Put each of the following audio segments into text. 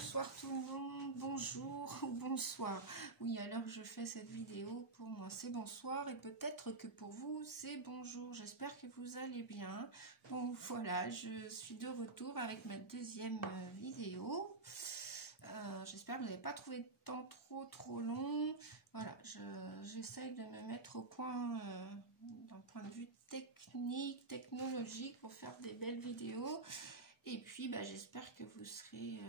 bonsoir tout le monde, bonjour ou bonsoir. Oui, à l'heure que je fais cette vidéo, pour moi c'est bonsoir et peut-être que pour vous c'est bonjour. J'espère que vous allez bien. Bon voilà, je suis de retour avec ma deuxième vidéo. J'espère que vous n'avez pas trouvé le temps trop long. Voilà, j'essaye de me mettre au point d'un point de vue technique, technologique pour faire des belles vidéos. Et puis, j'espère que vous serez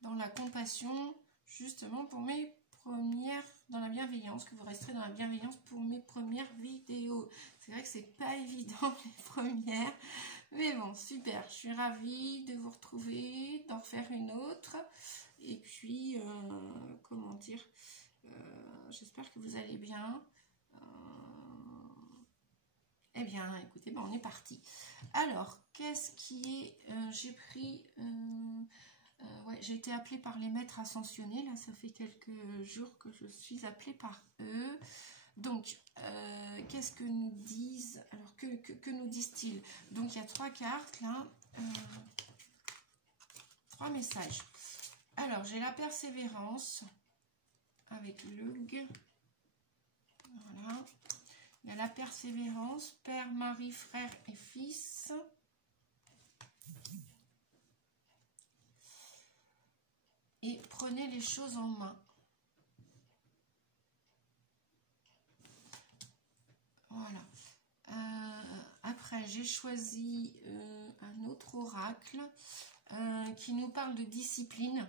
dans la compassion, justement, pour mes premières, dans la bienveillance, que vous resterez dans la bienveillance pour mes premières vidéos. C'est vrai que c'est pas évident, les premières, mais bon, super. Je suis ravie de vous retrouver, d'en refaire une autre. Et puis, comment dire, j'espère que vous allez bien. Eh bien, écoutez, on est parti. Alors, qu'est-ce qui est... j'ai pris... ouais, j'ai été appelée par les maîtres ascensionnés. Là, ça fait quelques jours que je suis appelée par eux. Donc, qu'est-ce que nous disent... Alors, que nous disent-ils? Donc, il y a 3 cartes, là. 3 messages. Alors, j'ai la persévérance avec l'UG. Voilà. Il y a la persévérance, père, mari, frère et fils. Et prenez les choses en main. Voilà. Après, j'ai choisi un autre oracle qui nous parle de discipline.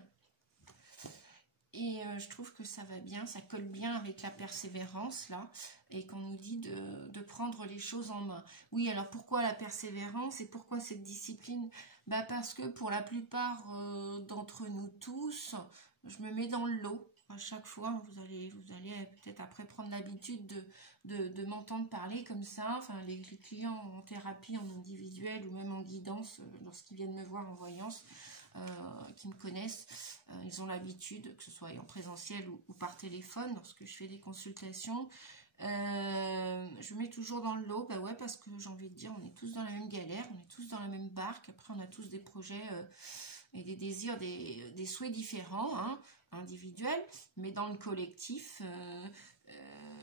Et je trouve que ça va bien, ça colle bien avec la persévérance, là, et qu'on nous dit de prendre les choses en main. Oui, alors pourquoi la persévérance et pourquoi cette discipline? Parce que pour la plupart d'entre nous tous, je me mets dans le lot. À chaque fois, vous allez peut-être après prendre l'habitude de m'entendre parler comme ça. Enfin, les clients en thérapie, en individuel ou même en guidance, lorsqu'ils viennent me voir en voyance, qui me connaissent, ils ont l'habitude, que ce soit en présentiel ou par téléphone, lorsque je fais des consultations, je mets toujours dans le lot, ouais, parce que j'ai envie de dire, on est tous dans la même galère, on est tous dans la même barque, après on a tous des projets et des désirs, des souhaits différents, hein, individuels, mais dans le collectif,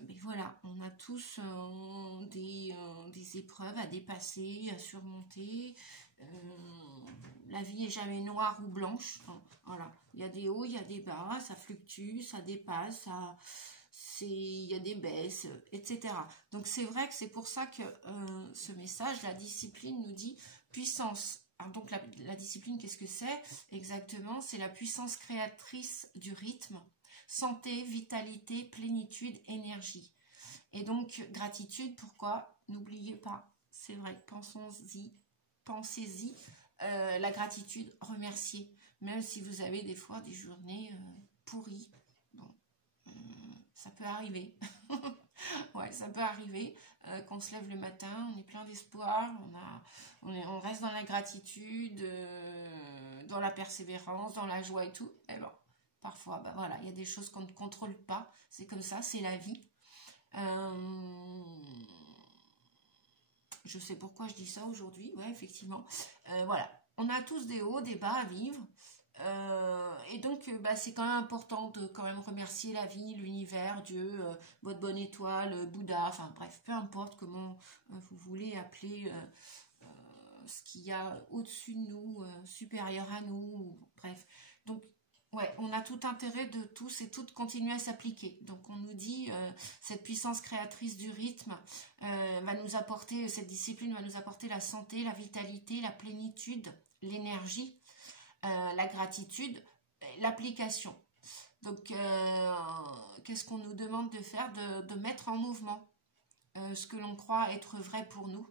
mais voilà, on a tous des épreuves à dépasser, à surmonter. La vie est jamais noire ou blanche, hein, voilà. Il y a des hauts, il y a des bas, ça fluctue, ça dépasse, il y a des baisses, etc. Donc c'est vrai que c'est pour ça que ce message, la discipline nous dit puissance. Alors donc la discipline, qu'est-ce que c'est exactement? C'est la puissance créatrice du rythme, santé, vitalité, plénitude, énergie. Et donc gratitude, pourquoi? N'oubliez pas, c'est vrai, pensez-y, la gratitude, remercier, même si vous avez des fois des journées pourries. Bon, ça peut arriver. Ouais, ça peut arriver qu'on se lève le matin, on est plein d'espoir, on reste dans la gratitude, dans la persévérance, dans la joie et tout. Et bon, parfois, voilà, il y a des choses qu'on ne contrôle pas. C'est comme ça, c'est la vie. Je sais pourquoi je dis ça aujourd'hui, ouais, effectivement. Voilà, on a tous des hauts, des bas à vivre. Et donc, c'est quand même important de quand même remercier la vie, l'univers, Dieu, votre bonne étoile, Bouddha, enfin bref, peu importe comment vous voulez appeler ce qu'il y a au-dessus de nous, supérieur à nous, bref. Donc, ouais, on a tout intérêt de tous et toutes continuer à s'appliquer. Donc on nous dit, cette puissance créatrice du rythme va nous apporter, cette discipline va nous apporter la santé, la vitalité, la plénitude, l'énergie, la gratitude, l'application. Donc qu'est-ce qu'on nous demande de faire? De mettre en mouvement ce que l'on croit être vrai pour nous.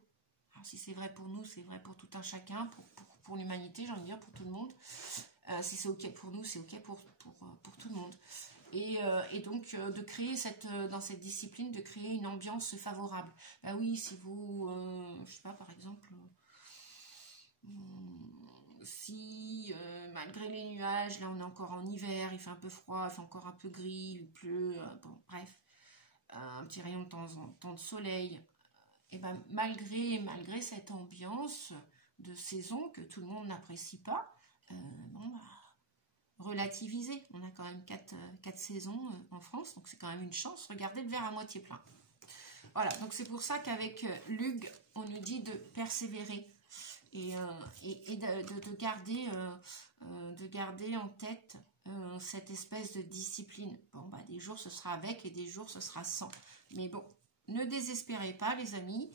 Alors, si c'est vrai pour nous, c'est vrai pour tout un chacun, pour l'humanité, j'ai envie de dire, pour tout le monde. Si c'est ok pour nous, c'est ok pour tout le monde. Et donc de créer dans cette discipline, de créer une ambiance favorable. Oui, si vous, je sais pas, par exemple, si malgré les nuages, là on est encore en hiver, il fait un peu froid, il fait encore un peu gris, il pleut, bon bref, un petit rayon de temps en temps de soleil, et malgré cette ambiance de saison que tout le monde n'apprécie pas, relativiser. On a quand même 4 saisons en France, donc c'est quand même une chance. Regardez le verre à moitié plein. Voilà, donc c'est pour ça qu'avec Lug, on nous dit de persévérer et de garder en tête cette espèce de discipline. Bon, bah, des jours ce sera avec et des jours ce sera sans. Mais bon, ne désespérez pas les amis,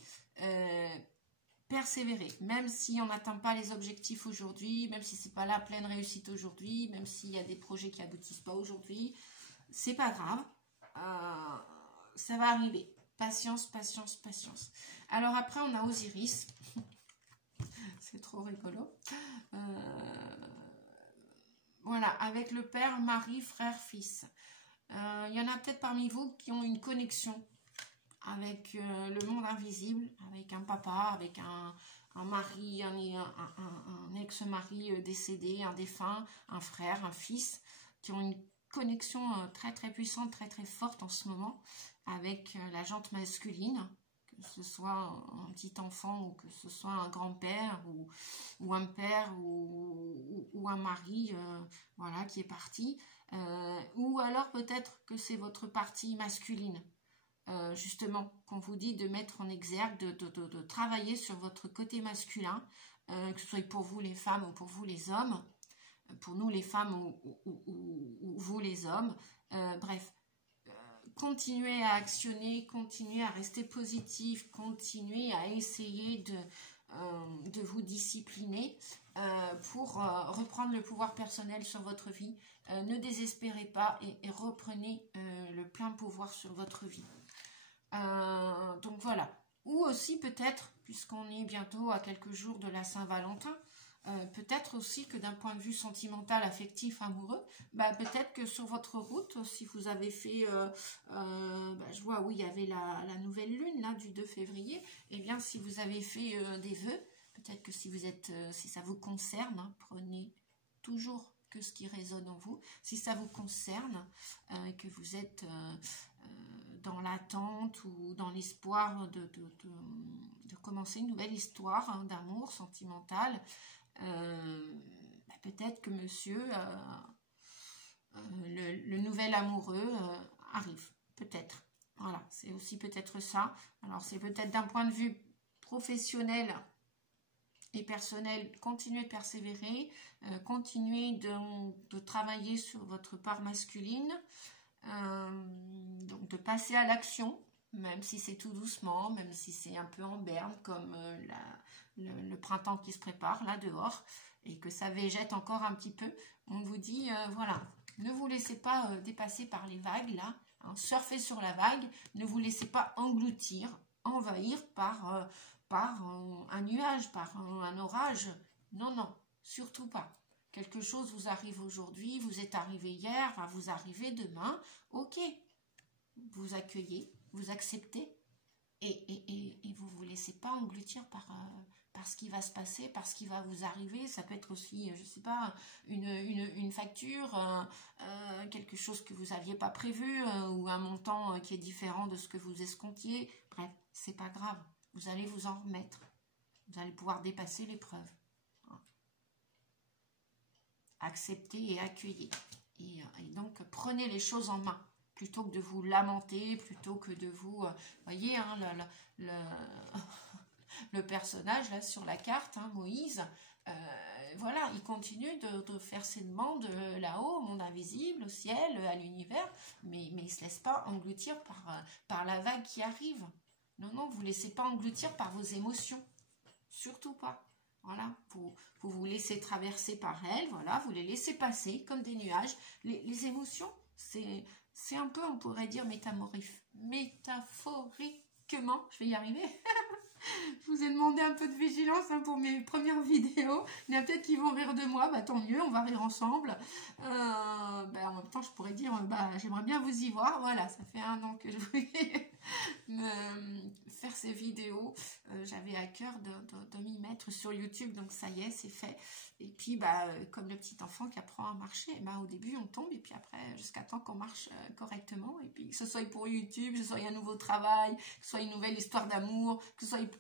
persévérez. Même si on n'atteint pas les objectifs aujourd'hui, même si c'est pas la pleine réussite aujourd'hui, même s'il y a des projets qui aboutissent pas aujourd'hui, c'est pas grave, ça va arriver. Patience, patience, patience. Alors après, on a Osiris. C'est trop rigolo. Voilà, avec le père, mari, frère, fils. Il y en a peut-être parmi vous qui ont une connexion avec le monde invisible, avec un papa, avec un mari, un ex-mari décédé, un défunt, un frère, un fils, qui ont une connexion très très puissante, très très forte en ce moment avec la jante masculine, que ce soit un petit enfant ou que ce soit un grand-père ou un père ou un mari voilà, qui est parti, ou alors peut-être que c'est votre partie masculine, justement, qu'on vous dit de mettre en exergue, de travailler sur votre côté masculin, que ce soit pour vous les femmes ou pour vous les hommes, pour nous les femmes ou vous les hommes, bref, continuez à actionner, continuez à rester positif, continuez à essayer de vous discipliner pour reprendre le pouvoir personnel sur votre vie. Ne désespérez pas et reprenez le plein pouvoir sur votre vie. Donc voilà. Ou aussi peut-être, puisqu'on est bientôt à quelques jours de la Saint-Valentin, peut-être aussi que d'un point de vue sentimental, affectif, amoureux, bah, peut-être que sur votre route, si vous avez fait, bah, je vois où il y avait la nouvelle lune là, du 2 février, et bien si vous avez fait des vœux, peut-être que si ça vous concerne, hein, prenez toujours que ce qui résonne en vous. Si ça vous concerne, que vous êtes dans l'attente ou dans l'espoir de commencer une nouvelle histoire hein, d'amour sentimental, bah peut-être que monsieur, le nouvel amoureux arrive, peut-être. Voilà, c'est aussi peut-être ça. Alors c'est peut-être d'un point de vue professionnel et personnel, continuez de persévérer, continuez de travailler sur votre part masculine, donc de passer à l'action, même si c'est tout doucement, même si c'est un peu en berne, comme le printemps qui se prépare là dehors, et que ça végète encore un petit peu. On vous dit, voilà, ne vous laissez pas dépasser par les vagues là, hein, surfez sur la vague, ne vous laissez pas engloutir, envahir par un nuage, par un orage. Non, non, surtout pas. Quelque chose vous arrive aujourd'hui, vous êtes arrivé hier, va vous arriver demain. Ok, vous accueillez, vous acceptez et vous vous laissez pas engloutir par ce qui va se passer, par ce qui va vous arriver. Ça peut être aussi, je sais pas, une facture, quelque chose que vous n'aviez pas prévu ou un montant qui est différent de ce que vous escomptiez. Bref, c'est pas grave. Vous allez vous en remettre. Vous allez pouvoir dépasser l'épreuve. Acceptez et accueillez. Et donc, prenez les choses en main. Plutôt que de vous lamenter, plutôt que de vous... voyez, hein, le personnage là sur la carte, hein, Moïse, voilà, il continue de faire ses demandes là-haut, au monde invisible, au ciel, à l'univers, mais il ne se laisse pas engloutir par la vague qui arrive. Non, non, vous ne laissez pas engloutir par vos émotions. Surtout pas. Voilà, vous vous laissez traverser par elles, voilà, vous les laissez passer comme des nuages. Les émotions, c'est un peu, on pourrait dire, métaphoriquement, je vais y arriver. Je vous ai demandé un peu de vigilance hein, pour mes premières vidéos. Il y en a peut-être qui vont rire de moi, bah, tant mieux, on va rire ensemble. En même temps, je pourrais dire, j'aimerais bien vous y voir. Voilà, ça fait 1 an que je voulais faire ces vidéos. J'avais à cœur de m'y mettre sur YouTube, donc ça y est, c'est fait. Et puis, comme le petit enfant qui apprend à marcher, au début, on tombe, et puis après, jusqu'à temps qu'on marche correctement. Et puis, que ce soit pour YouTube, que ce soit un nouveau travail, que ce soit une nouvelle histoire d'amour, que ce soit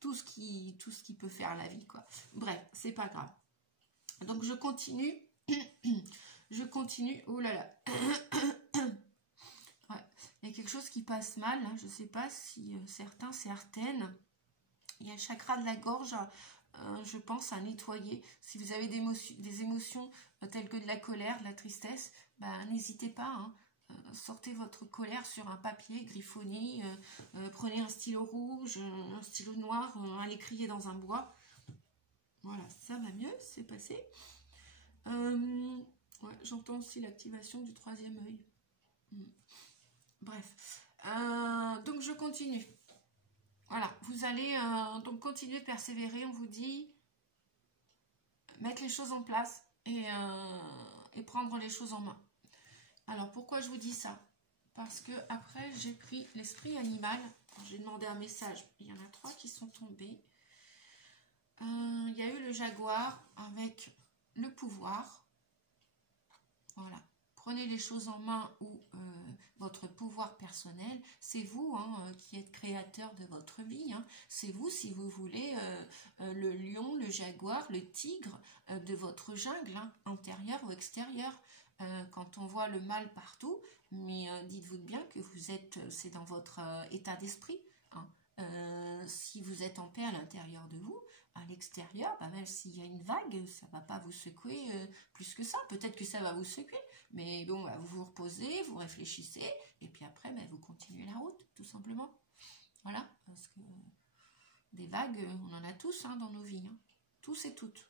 tout ce qui peut faire la vie, quoi. Bref, c'est pas grave. Donc, je continue. je continue. Oh là là. Ouais. Il y a quelque chose qui passe mal. Hein. Je ne sais pas si certaines. Il y a le chakra de la gorge, je pense, à nettoyer. Si vous avez des émotions telles que de la colère, de la tristesse, bah, n'hésitez pas. Hein. Sortez votre colère sur un papier, griffonnez, prenez un stylo rouge, un stylo noir, allez crier dans un bois. Voilà, ça va mieux, c'est passé. Ouais, j'entends aussi l'activation du troisième œil. Bref, donc je continue. Voilà, vous allez donc continuer de persévérer, on vous dit, mettre les choses en place et prendre les choses en main. Alors, pourquoi je vous dis ça? Parce que après, j'ai pris l'esprit animal. J'ai demandé un message. Il y en a 3 qui sont tombés. Il y a eu le jaguar avec le pouvoir. Voilà. Prenez les choses en main ou votre pouvoir personnel. C'est vous qui êtes créateur de votre vie. Hein. C'est vous, si vous voulez, le lion, le jaguar, le tigre de votre jungle, hein, intérieure ou extérieure. Quand on voit le mal partout, mais dites-vous bien que vous êtes, c'est dans votre état d'esprit. Hein. Si vous êtes en paix à l'intérieur de vous, à l'extérieur, bah même s'il y a une vague, ça ne va pas vous secouer plus que ça. Peut-être que ça va vous secouer, mais bon, bah, vous vous reposez, vous réfléchissez, et puis après, bah, vous continuez la route, tout simplement. Voilà, parce que des vagues, on en a tous dans nos vies, hein. Tous et toutes.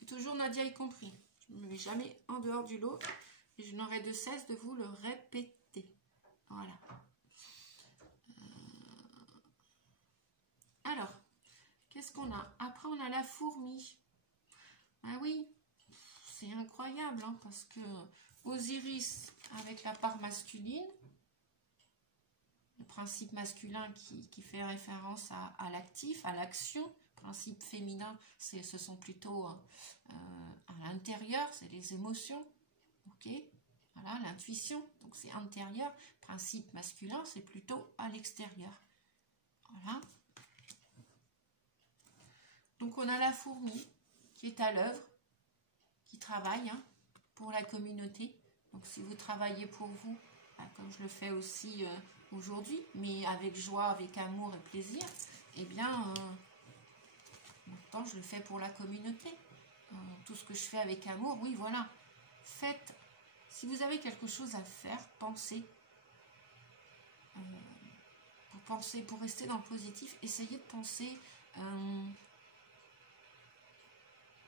Et toujours Nadia y compris. Je ne me mets jamais en dehors du lot, et je n'aurai de cesse de vous le répéter. Voilà. Alors, qu'est-ce qu'on a? Après, on a la fourmi. Ah oui, c'est incroyable, hein, parce que Osiris, avec la part masculine, le principe masculin qui fait référence à l'actif, à l'action, principe féminin, ce sont plutôt à l'intérieur, c'est les émotions, ok? Voilà, l'intuition, donc c'est intérieur. Principe masculin, c'est plutôt à l'extérieur. Voilà. Donc on a la fourmi qui est à l'œuvre, qui travaille pour la communauté. Donc si vous travaillez pour vous, comme je le fais aussi aujourd'hui, mais avec joie, avec amour et plaisir, eh bien, maintenant je le fais pour la communauté. Tout ce que je fais avec amour, oui, voilà. Faites, si vous avez quelque chose à faire, pensez. Pour rester dans le positif, essayez de penser...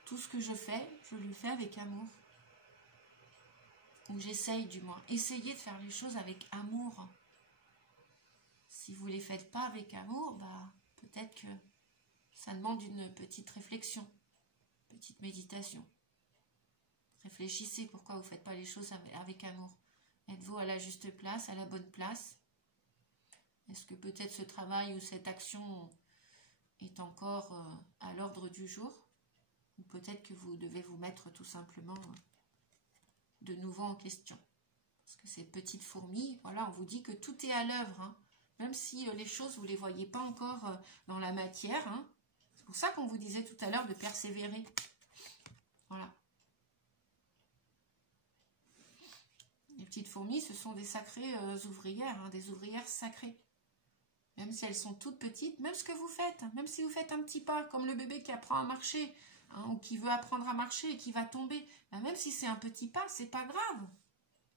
tout ce que je le fais avec amour. Ou j'essaye du moins. Essayez de faire les choses avec amour. Si vous ne les faites pas avec amour, bah, peut-être que ça demande une petite réflexion, petite méditation. Réfléchissez pourquoi vous ne faites pas les choses avec amour. Êtes-vous à la juste place, à la bonne place? Est-ce que peut-être ce travail ou cette action est encore à l'ordre du jour? Ou peut-être que vous devez vous mettre tout simplement de nouveau en question. Parce que ces petites fourmis, voilà, on vous dit que tout est à l'œuvre. Hein. Même si les choses, vous ne les voyez pas encore dans la matière. Hein. C'est pour ça qu'on vous disait tout à l'heure de persévérer. Voilà. Les petites fourmis, ce sont des sacrées ouvrières, hein, des ouvrières sacrées. Même si elles sont toutes petites, même ce que vous faites, hein, même si vous faites un petit pas, comme le bébé qui apprend à marcher, ou qui veut apprendre à marcher et qui va tomber, ben même si c'est un petit pas, c'est pas grave.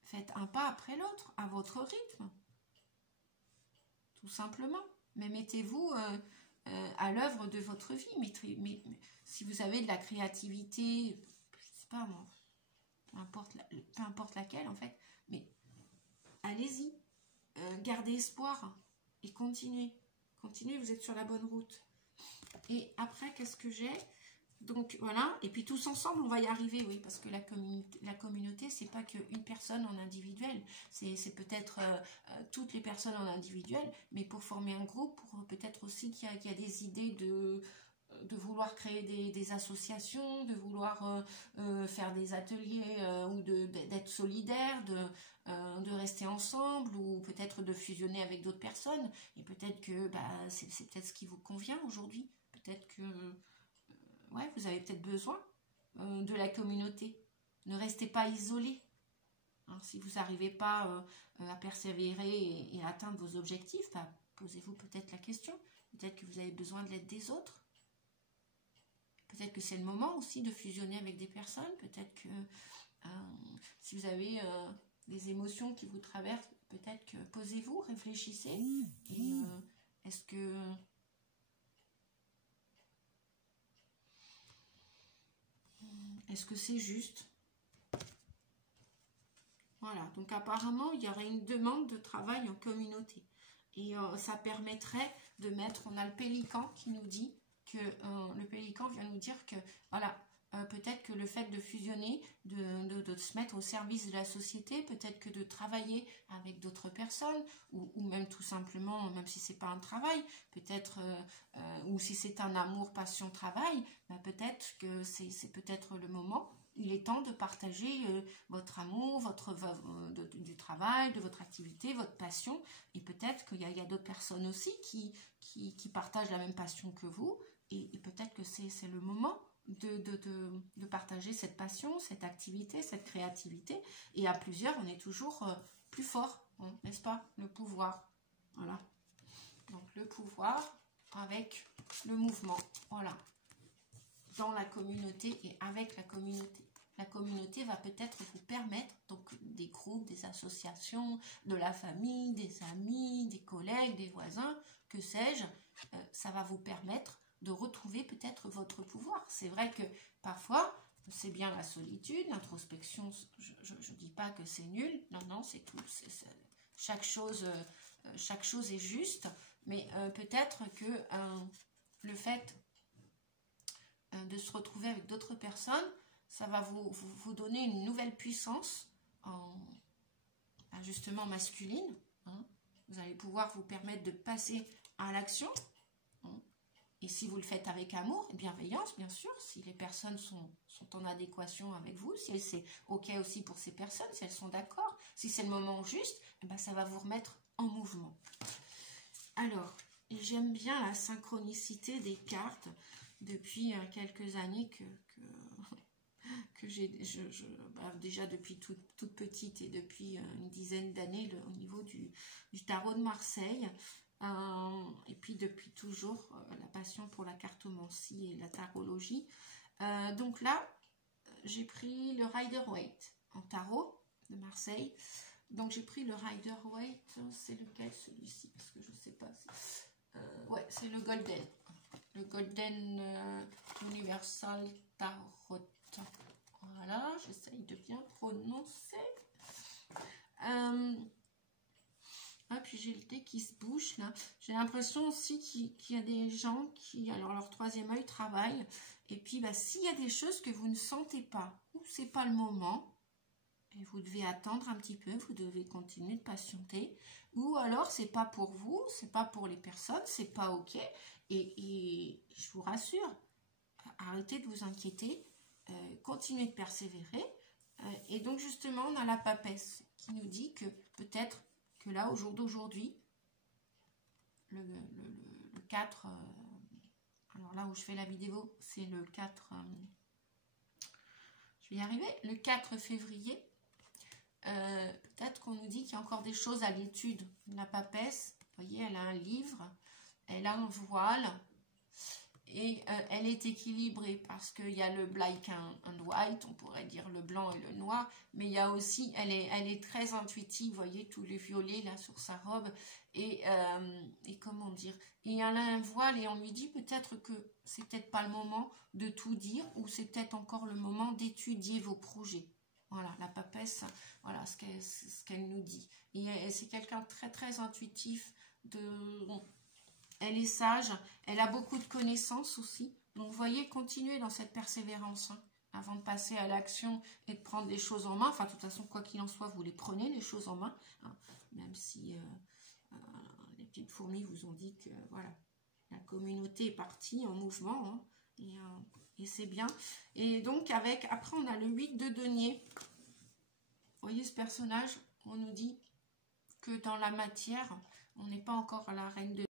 Faites un pas après l'autre, à votre rythme. Tout simplement. Mais mettez-vous à l'œuvre de votre vie. Mais si vous avez de la créativité, je sais pas moi, peu importe laquelle en fait, mais allez-y. Gardez espoir et continuez. Continuez, vous êtes sur la bonne route. Et après, qu'est-ce que j'ai ? Donc voilà, et puis tous ensemble, on va y arriver, oui, parce que la communauté, c'est pas qu'une personne en individuel, c'est peut-être toutes les personnes en individuel, mais pour former un groupe, pour peut-être aussi qu'il y a des idées de vouloir créer des associations, de vouloir faire des ateliers ou d'être solidaire, de rester ensemble, ou peut-être de fusionner avec d'autres personnes, et peut-être que c'est peut-être ce qui vous convient aujourd'hui, peut-être que... ouais, vous avez peut-être besoin de la communauté. ne restez pas isolé. Hein, si vous n'arrivez pas à persévérer et à atteindre vos objectifs, bah, posez-vous peut-être la question. Peut-être que vous avez besoin de l'aide des autres. Peut-être que c'est le moment aussi de fusionner avec des personnes. Peut-être que si vous avez des émotions qui vous traversent, peut-être que posez-vous, réfléchissez. Et est-ce que c'est juste? Voilà, donc apparemment, il y aurait une demande de travail en communauté. Et ça permettrait de mettre, on a le pélican qui nous dit que, le pélican vient nous dire que, voilà, peut-être que le fait de fusionner, de se mettre au service de la société, peut-être que de travailler avec d'autres personnes, ou même tout simplement, même si c'est pas un travail, peut-être, ou si c'est un amour, passion, travail, ben peut-être que c'est peut-être le moment. Il est temps de partager votre amour, du travail, de votre activité, votre passion. Et peut-être qu'il y a d'autres personnes aussi qui partagent la même passion que vous. Et peut-être que c'est le moment de partager cette passion, cette activité, cette créativité. Et à plusieurs, on est toujours plus fort, hein, n'est-ce pas? Le pouvoir. Voilà. Donc le pouvoir avec le mouvement. Voilà. Dans la communauté et avec la communauté. La communauté va peut-être vous permettre, donc des groupes, des associations, de la famille, des amis, des collègues, des voisins, que sais-je, ça va vous permettre de retrouver peut-être votre pouvoir. C'est vrai que parfois, c'est bien la solitude, l'introspection, je ne dis pas que c'est nul, non, c'est tout. Chaque chose est juste, mais peut-être que le fait de se retrouver avec d'autres personnes, ça va vous donner une nouvelle puissance, justement masculine. Hein. Vous allez pouvoir vous permettre de passer à l'action. Hein. Et si vous le faites avec amour et bienveillance, bien sûr, si les personnes sont en adéquation avec vous, si c'est OK aussi pour ces personnes, si elles sont d'accord, si c'est le moment juste, eh ben, ça va vous remettre en mouvement. Alors, j'aime bien la synchronicité des cartes depuis quelques années que j'ai déjà depuis toute petite et depuis une dizaine d'années au niveau du tarot de Marseille, et puis depuis toujours la passion pour la cartomancie et la tarologie. Donc là, j'ai pris le Rider-Waite en tarot de Marseille. Donc j'ai pris le Rider-Waite, c'est lequel celui-ci? Parce que je ne sais pas. Ouais, c'est le Golden. Le Golden Universal Tarot. Voilà, j'essaye de bien prononcer. Puis j'ai le thé qui se bouge là. J'ai l'impression aussi qu'il y a des gens qui, alors leur troisième œil travaille. Et puis s'il y a des choses que vous ne sentez pas, ou c'est pas le moment, et vous devez attendre un petit peu, vous devez continuer de patienter, ou alors c'est pas pour vous, c'est pas pour les personnes, c'est pas OK. Et je vous rassure, arrêtez de vous inquiéter. Continuer de persévérer. Et donc justement, on a la papesse qui nous dit que peut-être que là, au jour d'aujourd'hui, le 4, alors là où je fais la vidéo, c'est le 4, je vais y arriver, le 4 février, peut-être qu'on nous dit qu'il y a encore des choses à l'étude. La papesse, vous voyez, elle a un livre, elle a un voile, et elle est équilibrée parce qu'il y a le black and white, on pourrait dire le blanc et le noir, mais il y a aussi, elle est très intuitive, vous voyez, tous les violets là sur sa robe, et comment dire, et elle a un voile, et on lui dit peut-être que c'est peut-être pas le moment de tout dire, ou c'est peut-être encore le moment d'étudier vos projets. Voilà, la papesse, voilà ce qu'elle nous dit. Et c'est quelqu'un de très très intuitif, elle est sage, elle a beaucoup de connaissances aussi. Donc, vous voyez, continuez dans cette persévérance avant de passer à l'action et de prendre les choses en main. Enfin, de toute façon, quoi qu'il en soit, vous les prenez, les choses en main. Même si les petites fourmis vous ont dit que, voilà, la communauté est partie en mouvement. Et c'est bien. Et donc, après, on a le 8 de denier. Vous voyez ce personnage? On nous dit que dans la matière, on n'est pas encore à la reine de